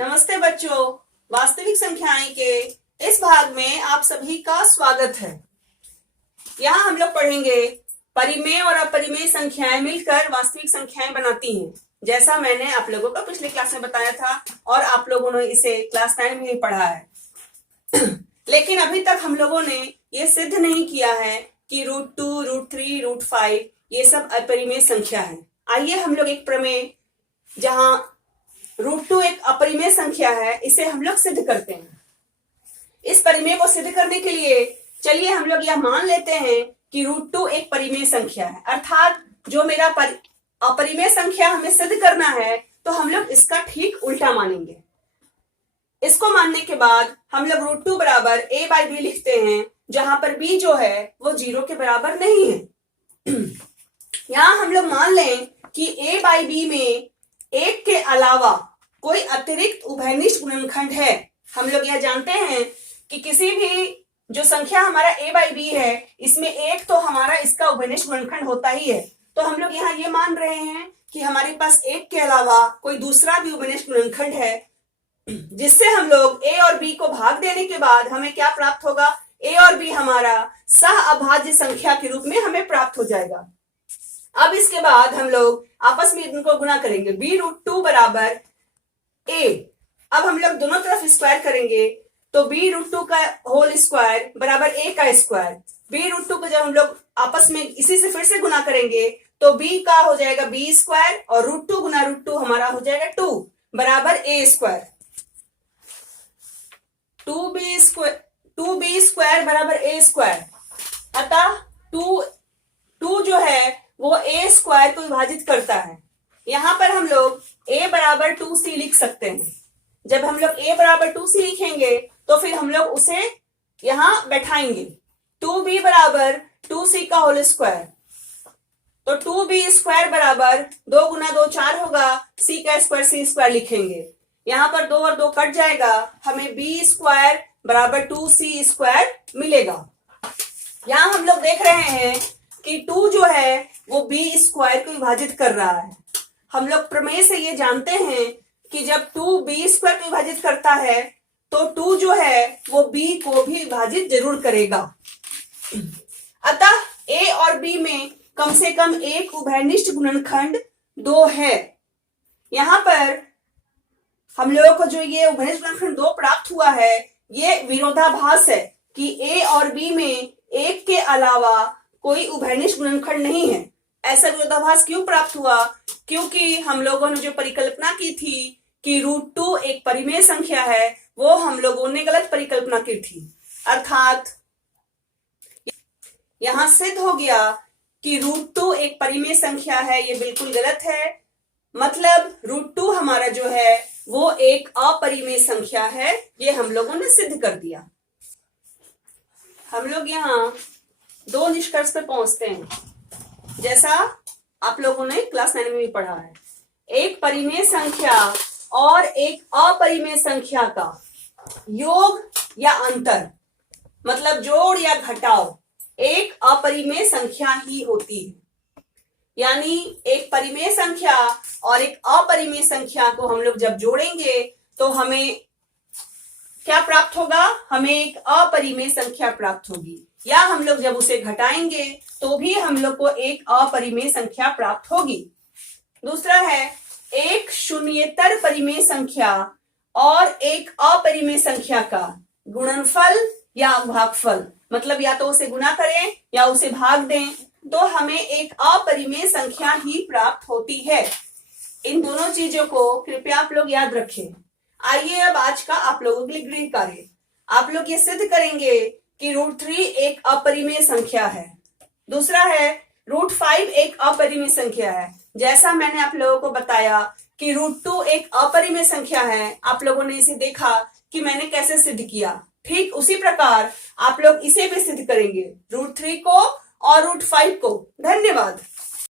नमस्ते बच्चों, वास्तविक संख्याएं के इस भाग में आप सभी का स्वागत है। यहाँ हम लोग पढ़ेंगे परिमेय और अपरिमेय संख्याएं मिलकर वास्तविक संख्याएं बनाती हैं, जैसा मैंने आप लोगों को पिछले क्लास में बताया था और आप लोगों ने इसे क्लास 9 में ही पढ़ा है। लेकिन अभी तक हम लोगों ने ये सिद्ध नहीं किया है कि √2, √3, √5 ये सब अपरिमेय संख्या है। आइए हम लोग एक प्रमेय जहां √2 एक अपरिमेय संख्या है, इसे हम लोग सिद्ध करते हैं। इस परिमेय को सिद्ध करने के लिए चलिए हम लोग यह मान लेते हैं कि √2 एक परिमेय संख्या है, अर्थात जो मेरा अपरिमेय संख्या हमें सिद्ध करना है तो हम लोग इसका ठीक उल्टा मानेंगे। इसको मानने के बाद हम लोग √2 बराबर a/b लिखते हैं, जहां पर b जो है वो 0 के बराबर नहीं है। यहां हम लोग मान लें कि a/b में एक के अलावा कोई अतिरिक्त उभयनिष्ठ गुणनखंड है। हम लोग यह जानते हैं कि किसी भी जो संख्या हमारा a/b है, इसमें एक तो हमारा इसका उभयनिष्ठ गुणनखंड होता ही है। तो हम लोग यहाँ ये मान रहे हैं कि हमारे पास एक के अलावा कोई दूसरा भी उभयनिष्ठ गुणनखंड है, जिससे हम लोग a और b को भाग देने के बाद हमें क्या प्राप्त होगा, a और b हमारा सह अभाज्य संख्या के रूप में हमें प्राप्त हो जाएगा। अब इसके बाद हम लोग आपस में इनको गुणा करेंगे, b√2 बराबर a। अब हम लोग दोनों तरफ स्क्वायर करेंगे तो b√2 का होल स्क्वायर बराबर a का स्क्वायर। b√2 को जब हम लोग आपस में इसी से फिर से गुणा करेंगे तो b का हो जाएगा b स्क्वायर और √2 गुना √2 हमारा हो जाएगा 2 बराबर a स्क्वायर। 2b स्क्वायर बराबर a स्क्वायर। अतः 2 जो है वो a स्क्वायर को विभाजित करता है। यहां पर हम लोग a बराबर 2c लिख सकते हैं। जब हम लोग a बराबर 2c लिखेंगे तो फिर हम लोग उसे यहां बैठाएंगे। 2b बराबर 2c का होल स्क्वायर, तो 2b स्क्वायर बराबर 2 गुना 2 4 होगा, c का स्क्वायर c स्क्वायर लिखेंगे। यहां पर 2 और 2 कट जाएगा, हमें b स्क्वायर बराबर 2c स्क्वायर मिलेगा। यहां हम लोग देख रहे हैं कि 2 जो है वो b स्क्वायर को विभाजित कर रहा है। हम लोग प्रमेय से ये जानते हैं कि जब 2 b स्क्वायर को विभाजित करता है तो 2 जो है वो b को भी विभाजित जरूर करेगा। अतः a और b में कम से कम एक उभयनिष्ठ गुणनखंड 2 है। यहां पर हम लोगों को जो ये उभयनिष्ठ गुणनखंड 2 प्राप्त हुआ है, ये विरोधाभास है कि a और b में एक के अलावा कोई उभयनिष्ठ गुणनखंड नहीं है। ऐसा विरोधाभास क्यों प्राप्त हुआ? क्योंकि हम लोगों ने जो परिकल्पना की थी कि √2 एक परिमेय संख्या है, वो हम लोगों ने गलत परिकल्पना की थी। अर्थात यहां सिद्ध हो गया कि √2 एक परिमेय संख्या है, ये बिल्कुल गलत है। मतलब √2 हमारा जो है वो एक अपरिमेय संख्या है, ये हम लोगों ने सिद्ध कर दिया। हम लोग यहाँ 2 निष्कर्ष पे पहुंचते हैं, जैसा आप लोगों ने क्लास 9 में भी पढ़ा है। एक परिमेय संख्या और एक अपरिमेय संख्या का योग या अंतर, मतलब जोड़ या घटाव, एक अपरिमेय संख्या ही होती है। यानी एक परिमेय संख्या और एक अपरिमेय संख्या को हम लोग जब जोड़ेंगे तो हमें क्या प्राप्त होगा? हमें एक अपरिमेय संख्या प्राप्त होगी। या हम लोग जब उसे घटाएंगे तो भी हम लोग को एक अपरिमेय संख्या प्राप्त होगी। दूसरा है एक शून्येतर परिमेय संख्या और एक अपरिमेय संख्या का गुणनफल या भागफल, मतलब या तो उसे गुणा करें या उसे भाग दें तो हमें एक अपरिमेय संख्या ही प्राप्त होती है। इन दोनों चीजों को कृपया आप लोग याद रखें। आइए अब आज का आप लोगों के लिए गृह कार्य, आप लोग ये सिद्ध करेंगे कि √3 एक अपरिमेय संख्या है। दूसरा है √5 एक अपरिमेय संख्या है। जैसा मैंने आप लोगों को बताया कि √2 एक अपरिमेय संख्या है, आप लोगों ने इसे देखा कि मैंने कैसे सिद्ध किया। ठीक उसी प्रकार आप लोग इसे भी सिद्ध करेंगे, √3 को और √5 को। धन्यवाद।